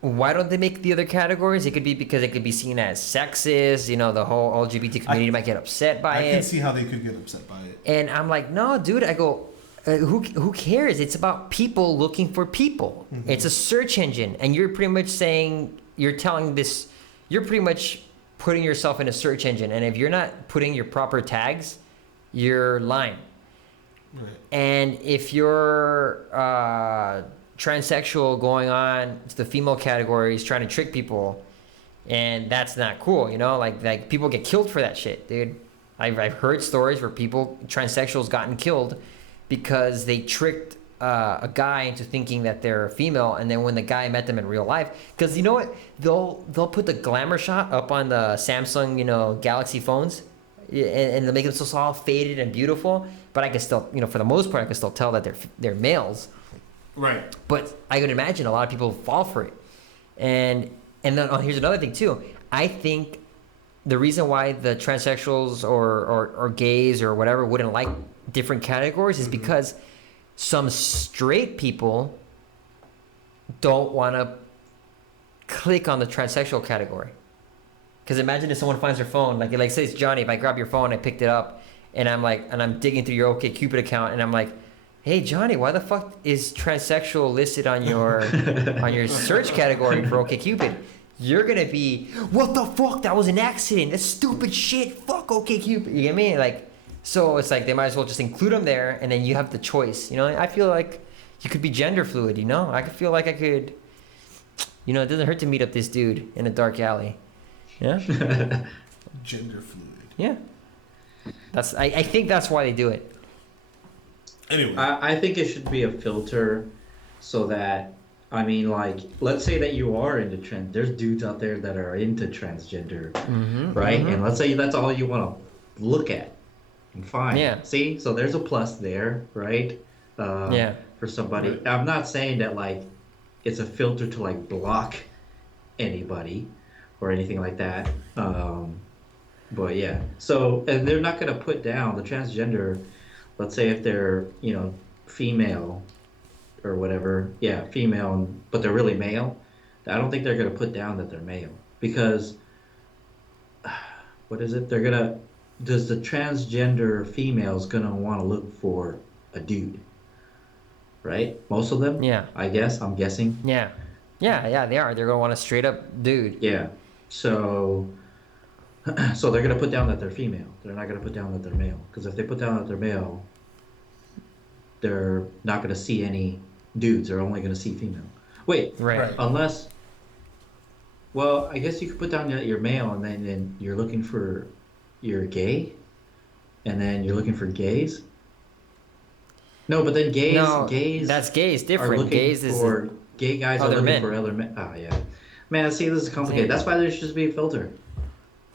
why don't they make the other categories? It could be because it could be seen as sexist. The whole LGBT community might get upset by I it. can see how they could get upset by it. And I'm like, no, dude. I go, who cares? It's about people looking for people. It's a search engine, and you're pretty much saying you're pretty much putting yourself in a search engine. And if you're not putting your proper tags, you're lying. Right. And if you're transsexual going on to the female categories trying to trick people, and that's not cool, like people get killed for that shit, dude. I've heard stories where transsexuals gotten killed because they tricked a guy into thinking that they're female, and then when the guy met them in real life, because you know what, they'll put the glamour shot up on the Samsung, Galaxy phones, and they'll make them so all faded and beautiful. But I can still, for the most part, I can still tell that they're males. Right. But I could imagine a lot of people fall for it, and then here's another thing too. I think the reason why the transsexuals or gays or whatever wouldn't like different categories is because some straight people don't want to click on the transsexual category. Because imagine if someone finds their phone, like say it's Johnny, if I grab your phone, I picked it up, and I'm digging through your OkCupid account, and I'm like, hey Johnny, why the fuck is transsexual listed on your search category for OkCupid? You're gonna be, what the fuck? That was an accident. That's stupid shit. Fuck OkCupid. You get me? So it's like they might as well just include them there, and then you have the choice. I feel like you could be gender fluid. I could feel like I could. It doesn't hurt to meet up this dude in a dark alley. Yeah. Gender fluid. Yeah. I think that's why they do it. Anyway, I think it should be a filter, so that let's say that you are into trans. There's dudes out there that are into transgender, right? Mm-hmm. And let's say that's all you want to look at and find. Yeah. See, so there's a plus there, right? Yeah. For somebody, right. I'm not saying that it's a filter to block anybody or anything like that. But yeah. So, and they're not gonna put down the transgender. Let's say if they're female or whatever, female, but they're really male. I don't think they're gonna put down that they're male, because what is it? Does the transgender female's gonna want to look for a dude, right? Most of them. Yeah. I'm guessing. Yeah. Yeah, they are. They're gonna want a straight up dude. Yeah. So they're gonna put down that they're female. They're not gonna put down that they're male, because if they put down that they're male, they're not gonna see any dudes. They're only gonna see female. Wait. Right. Unless. Well, I guess you could put down that you're male, and then you're looking for, you're gay, and then you're looking for gays. No, but then gays. That's gays. Different. Are looking gays for is gay guys are looking men. for other men. Oh yeah, man. See, this is complicated. That's why there should be a filter.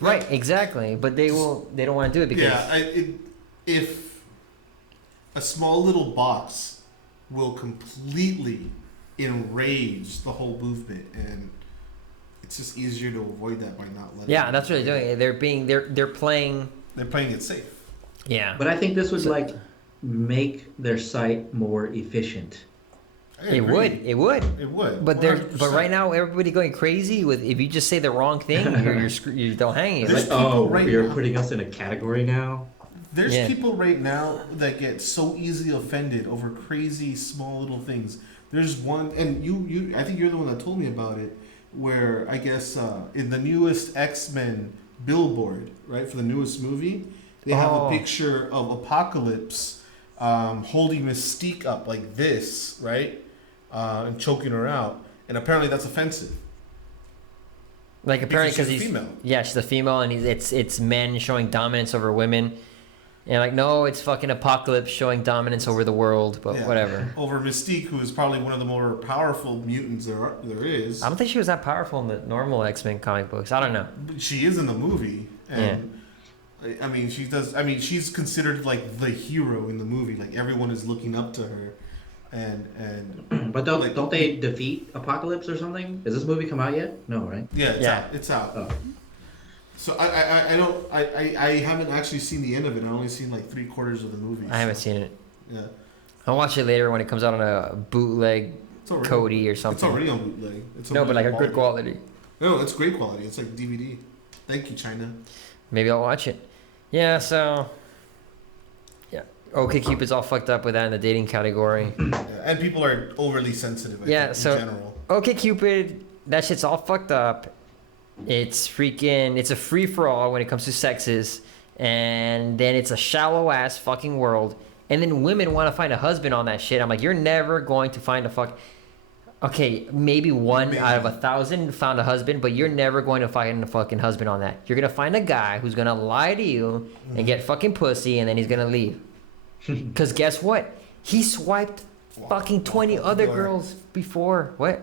Right. Exactly. But they don't want to do it because if a small little box will completely enrage the whole movement, and it's just easier to avoid that by not letting. Yeah, that's what they're doing. They're playing. They're playing it safe. Yeah. But I think this would make their site more efficient. It would. But 100%. but right now everybody going crazy with, if you just say the wrong thing, you don't hang it. You're putting us in a category now. There's people right now that get so easily offended over crazy small little things. There's one, and you I think you're the one that told me about it, where I guess in the newest X-Men billboard, right, for the newest movie, they have a picture of Apocalypse holding Mystique up like this, right, and choking her out, and apparently that's offensive. Apparently because she's a female. Yeah, she's a female, and it's men showing dominance over women. And no, it's fucking Apocalypse showing dominance over the world, but whatever. Over Mystique, who is probably one of the more powerful mutants there is. I don't think she was that powerful in the normal X-Men comic books. I don't know. She is in the movie, and I mean, she does. I mean, she's considered the hero in the movie. Everyone is looking up to her, and. But don't they defeat Apocalypse or something? Has this movie come out yet? No, right? Yeah, it's out. Oh. So I haven't actually seen the end of it. I've only seen 3/4 of the movie. I haven't seen it. Yeah. I'll watch it later when it comes out on a bootleg Cody or something. It's already on bootleg. But a good quality. No, it's great quality. It's like DVD. Thank you, China. Maybe I'll watch it. Yeah, so... Yeah. OkCupid's all fucked up with that in the dating category. And people are overly sensitive, in general. OkCupid, that shit's all fucked up. It's a free-for-all when it comes to sexes. And then it's a shallow-ass fucking world. And then women want to find a husband on that shit. I'm like, you're never going to find a fuck... Okay, maybe one out of 1,000 found a husband, but you're never going to find a fucking husband on that. You're going to find a guy who's going to lie to you and get fucking pussy, and then he's going to leave. Because guess what? He swiped fucking 20 out the other door. girls before. What?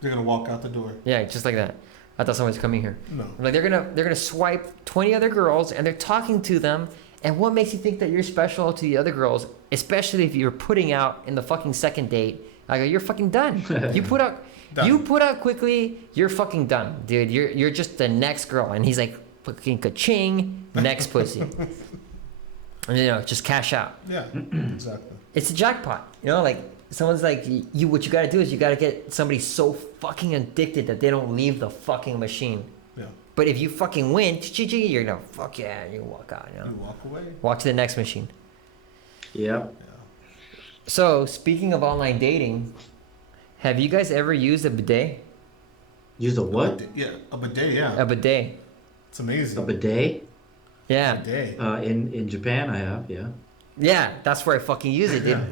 They're gonna walk out the door. Yeah, just like that. I thought someone was coming here. No. I'm like they're gonna swipe 20 other girls and they're talking to them. And what makes you think that you're special to the other girls, especially if you're putting out in the fucking second date? I go, you're fucking done. You put out, Done. you put out quickly. You're fucking done, dude. You're just the next girl. And he's like, fucking ka-ching, next pussy. And just cash out. Yeah, exactly. It's a jackpot. Like someone's like, you. What you got to do is you got to get somebody so fucking addicted that they don't leave the fucking machine. Yeah. But if you fucking win, you're gonna fuck yeah, and you walk out. You walk away. Walk to the next machine. Yep. Yeah. So speaking of online dating, have you guys ever used a bidet? Use a what? Yeah, a bidet. Yeah, A bidet. it's amazing. A bidet? Yeah. Bidet. In Japan, I have, yeah. Yeah, that's where I fucking use it, dude. Yeah.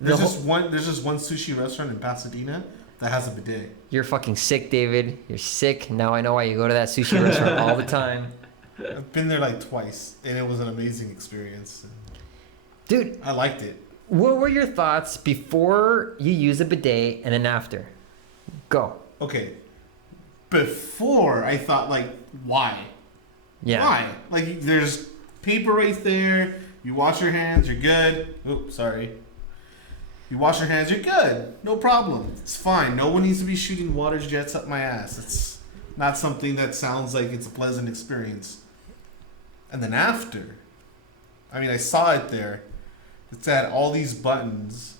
The There's just one sushi restaurant in Pasadena that has a bidet. You're fucking sick, David. You're sick. Now I know why you go to that sushi restaurant all the time. I've been there like twice, and it was an amazing experience. Dude, I liked it. what were your thoughts before you use a bidet and then after? Go. Okay, before I thought like, why? Yeah. Why? Like, there's paper right there. You wash your hands, you're good. Oops, sorry. You wash your hands, you're good. No problem. It's fine. No one needs to be shooting water jets up my ass. It's not something that sounds like it's a pleasant experience. And then after, I mean, I saw it there. It had all these buttons.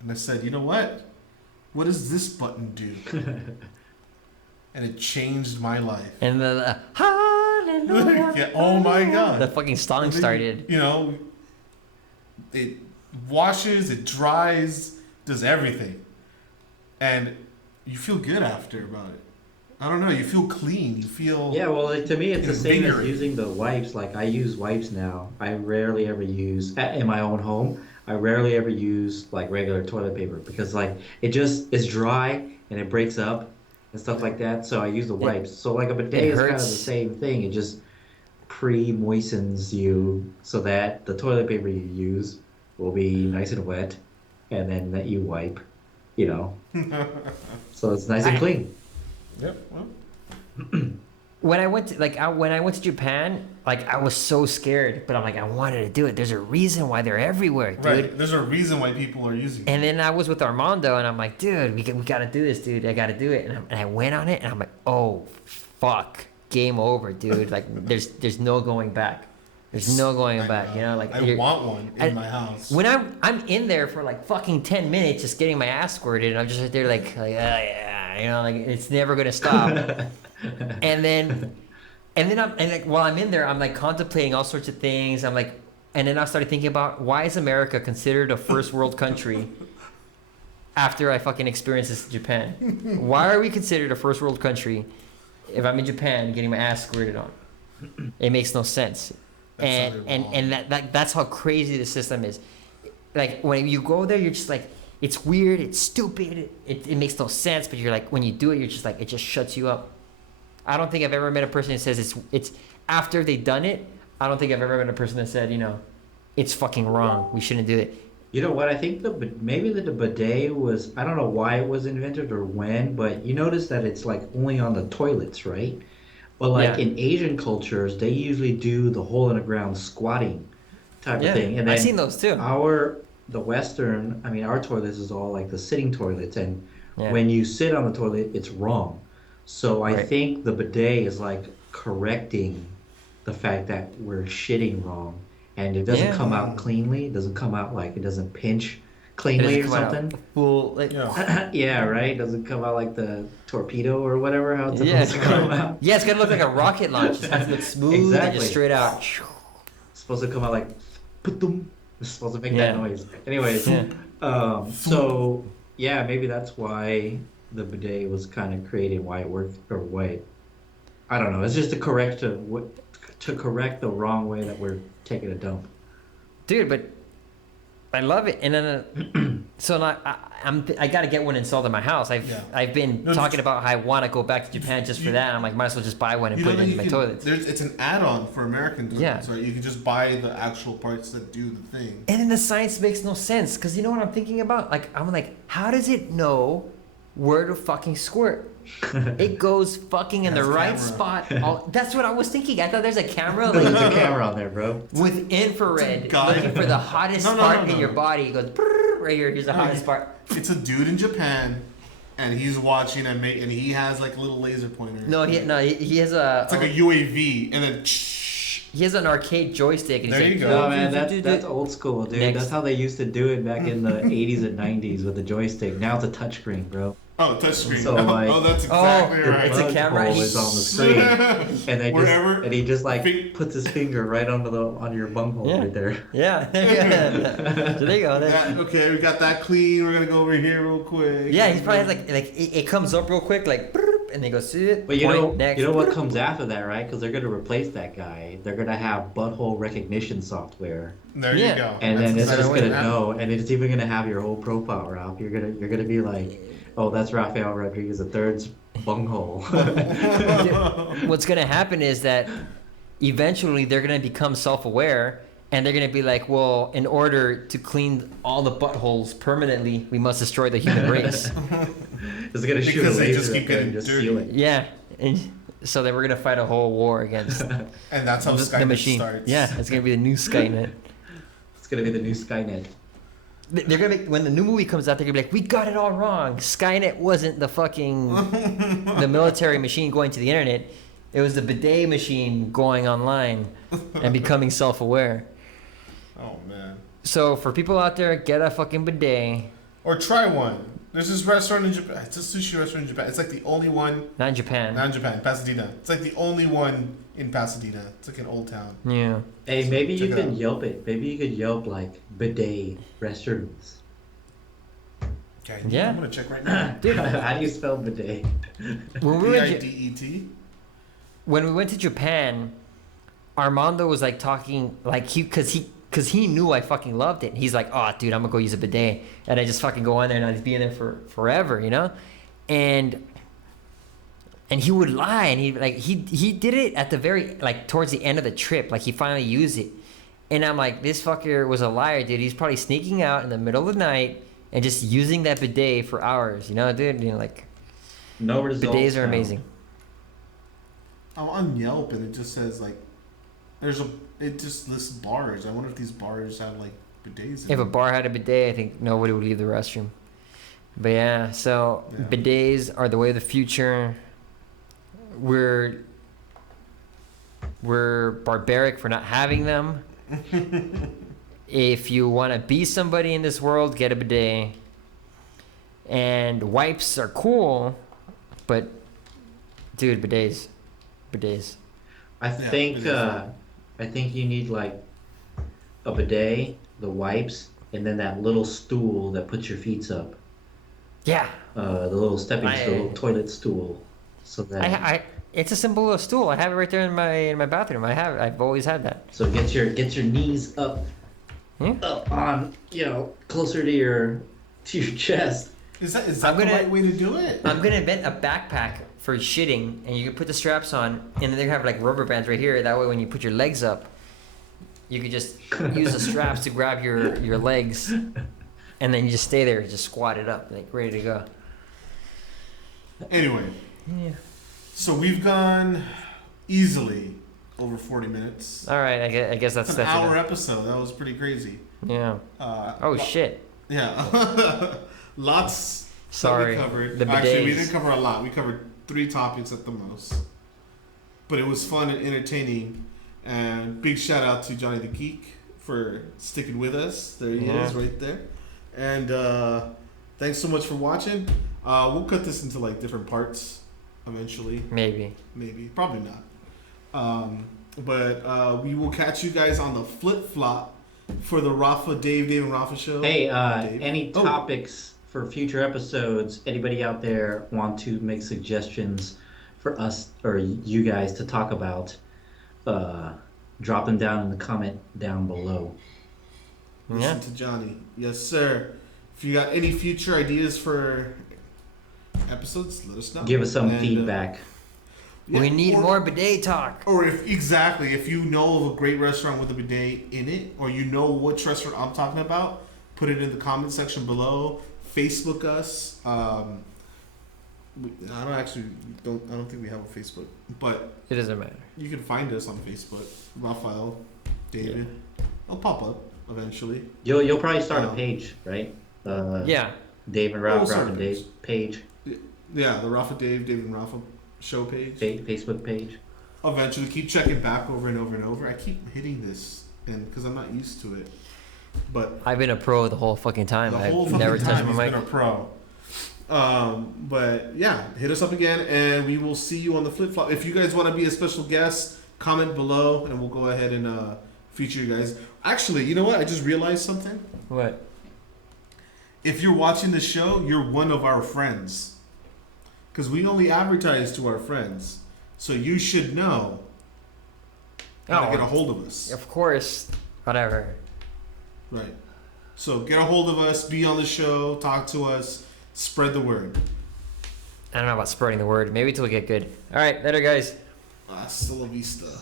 And I said, you know what? What does this button do? And it changed my life. And the hallelujah. Yeah, oh my God. The fucking song And then, started. It washes, it dries, does everything. And you feel good after about it. I don't know, you feel clean, you feel... Yeah, well, to me, it's the same as invigorating. using the wipes. Like, I use wipes now. I rarely ever use, in my own home, I rarely ever use, like, regular toilet paper because, like, it just is dry and it breaks up and stuff like that. So I use the wipes. So, like, a bidet is kind of the hurts. same thing. It just pre-moistens you so that the toilet paper you use will be nice and wet and then that you wipe, So it's nice and clean. Yep, well, When I went to Japan, like I was so scared, but I'm like I wanted to do it. There's a reason why they're everywhere, dude. right. There's a reason why people are using it. And then I was with Armando, and I'm like, dude, we gotta do this, dude. I gotta do it. And I went on it, and I'm like, oh, fuck, game over, dude. Like, there's no going back. There's no going I back. know. Like I want one in my house. When I'm in there for like fucking 10 minutes, just getting my ass squirted, and I'm just right there like yeah, like it's never gonna stop. and then while I'm in there, I'm like contemplating all sorts of things. I'm like, and then I started thinking about why is America considered a first world country after I fucking experienced this in Japan? Why are we considered a first world country if I'm in Japan getting my ass squirted on? It makes no sense. That's And that's how crazy the system is. Like when you go there, you're just like, it's weird, it's stupid, it makes no sense. But you're like, when you do it, you're just like, it just shuts you up. I don't think I've ever met a person that says it's after they've done it. I don't think I've ever met a person that said, it's fucking wrong. We shouldn't do it. You know what? I think maybe the bidet was, I don't know why it was invented or when, but you notice that it's like only on the toilets, right? But like in Asian cultures, they usually do the hole in the ground squatting type of thing. And then I've seen those too. our toilets is all like the sitting toilets, and Yeah. when you sit on the toilet, it's wrong. So I Right. think the bidet is like correcting the fact that we're shitting wrong, and it doesn't Yeah. come out cleanly. It doesn't come out like it doesn't pinch It cleanly or doesn't come out something. full, like, Yeah. Yeah, right. Doesn't come out like the torpedo or whatever. How it's Yeah. supposed to come out. Yeah, it's gonna look like a rocket launch. It has to look smooth and Exactly. just straight out. It's supposed to come out like, "Put-dum." It's supposed to make Yeah. that noise. Anyways, Yeah. so yeah, maybe that's why the bidet was kind of created, why it worked, or why I don't know. It's just to correct the wrong way that we're taking a dump. Dude, but I love it, and then so now I got to get one installed in my house. I've been talking about how I want to go back to Japan just for that. And I'm like, might as well just buy one and put it in my toilets. It's an add-on for American toilets, Yeah. right? You can just buy the actual parts that do the thing. And then the science makes no sense because you know what I'm thinking about? Like I'm like, how does it know where to fucking squirt? It goes fucking in the right spot. That's what I was thinking. I thought there's a camera like There's a camera on there, bro. with infrared God. looking for the hottest part in your body. It goes right here. Here's the hottest part. It's a dude in Japan, and he's watching and he has like a little laser pointer. He has a. It's like a UAV, and then. He has an arcade joystick. And There he's you like, go. No, man, that's old school, dude. Next. That's how they used to do it back in the 80s and 90s with the joystick. Now it's a touchscreen, bro. Oh, touchscreen. So, like- That's exactly right. It's a camera. Butthole is on the screen, and Wherever- he just like puts his finger right on your bunghole right there. Yeah. So there you go. Okay, we got that clean. We're gonna go over here real quick. Yeah, he probably has like it comes up real quick like, and they go see it. But you next. know what comes after that, right? Because they're gonna replace that guy. They're gonna have butthole recognition software, There Yeah. you go. and then it's exactly just what gonna happened. know, and it's even gonna have your whole profile, Ralph. You're gonna be like, oh, that's Rafael Rodriguez III's bunghole. What's gonna happen is that eventually they're gonna become self-aware, and they're gonna be like, well, in order to clean all the buttholes permanently, we must destroy the human race. It's gonna shoot a Because they laser just keep up there and getting just dirty. seal it. Yeah, and so then we're gonna fight a whole war against And that's how the Skynet machine. starts. Yeah, it's gonna be the new Skynet. It's gonna be the new Skynet. They're gonna make, when the new movie comes out, they're gonna be like, we got it all wrong. Skynet wasn't the fucking the military machine going to the internet. It was the bidet machine going online and becoming self-aware. Oh man. So for people out there, get a fucking bidet. Or try one. There's this restaurant in Japan. It's a sushi restaurant in Japan. It's like the only one. Not in Japan. Not in Japan. Pasadena. It's like the only one in Pasadena. It's like an old town. Yeah. Hey, maybe Check you it could out. Yelp it. Maybe you could Yelp like bidet restaurants. Okay. Yeah. I'm gonna check right now. Dude, How do you spell bidet? when we, were in Ja- BIDET. when we went to Japan, Armando was like talking like cause he knew I fucking loved it. He's like, oh dude, I'm gonna go use a bidet, and I just fucking go in there and I'd be in there for forever, you know, and he would lie, and he did it at the very like towards the end of the trip, like he finally used it, and I'm like, this fucker was a liar, dude. He's probably sneaking out in the middle of the night and just using that bidet for hours, you know, dude. You know, like No results. bidets are found. amazing. I'm on Yelp and it just says like, it just lists bars. I wonder if these bars have like bidets. In If a them. bar had a bidet, I think nobody would leave the restroom. But yeah, so Yeah. bidets are the way of the future. We're barbaric for not having them. If you want to be somebody in this world, get a bidet. And wipes are cool, but dude, bidets. I think bidets. I think you need like a bidet, the wipes, and then that little stool that puts your feet up. Yeah, The little stepping I- stool, toilet stool. So that I it's a simple little stool. I have it right there in my bathroom. I've always had that. so get your knees up Hmm? up on, closer to your chest. Is that I'm the gonna- right way to do it? I'm gonna invent a backpack for shitting, and you can put the straps on, and then they have like rubber bands right here. That way, when you put your legs up, you could just use the straps to grab your legs, and then you just stay there, just squat it up, like ready to go. Anyway, Yeah. so we've gone easily over 40 minutes. All right. I guess that's It's an that's hour enough. episode. That was pretty crazy. Yeah. Oh shit. Yeah. Lots Sorry. that we covered. The Actually, we bidets. didn't cover a lot. We covered 3 topics at the most. But it was fun and entertaining. And big shout out to Johnny the Geek for sticking with us. There he Yeah. is right there. And thanks so much for watching. We'll cut this into like different parts eventually. Maybe. Maybe. Probably not. But we will catch you guys on the flip flop for the Dave and Rafa show. Hey, Dave. any Oh. topics for future episodes? Anybody out there want to make suggestions for us or you guys to talk about? Drop them down in the comment down below. Listen to Johnny. Yes, sir. If you got any future ideas for episodes, let us know. Give us some feedback. We need more bidet talk. Or if you know of a great restaurant with a bidet in it, or you know which restaurant I'm talking about, put it in the comment section below. Facebook us. I don't think we have a Facebook, but it doesn't matter. You can find us on Facebook. Rafael, David. I'll pop up eventually. You'll probably start a page, right? Dave and Rafa and Dave page. Yeah, the Rafa Dave and Rafa show page. Facebook page. Eventually, keep checking back over and over and over. I keep hitting this, and because I'm not used to it. But I've been a pro the whole fucking time. I've never touched my mic. Been a pro. But yeah, hit us up again, and we will see you on the flip flop. If you guys want to be a special guest, comment below, and we'll go ahead and feature you guys. Actually, you know what? I just realized something. What? If you're watching the show, you're one of our friends. Because we only advertise to our friends. So you should know how to get a hold of us. Of course. Whatever. Right. So get a hold of us, be on the show, talk to us, spread the word. I don't know about spreading the word. Maybe till we get good. All right, later, guys. Hasta la vista.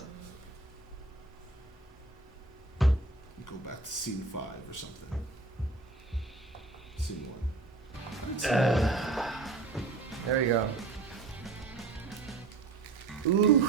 Go back to scene 5 or something. Scene 1. There we go. Ooh.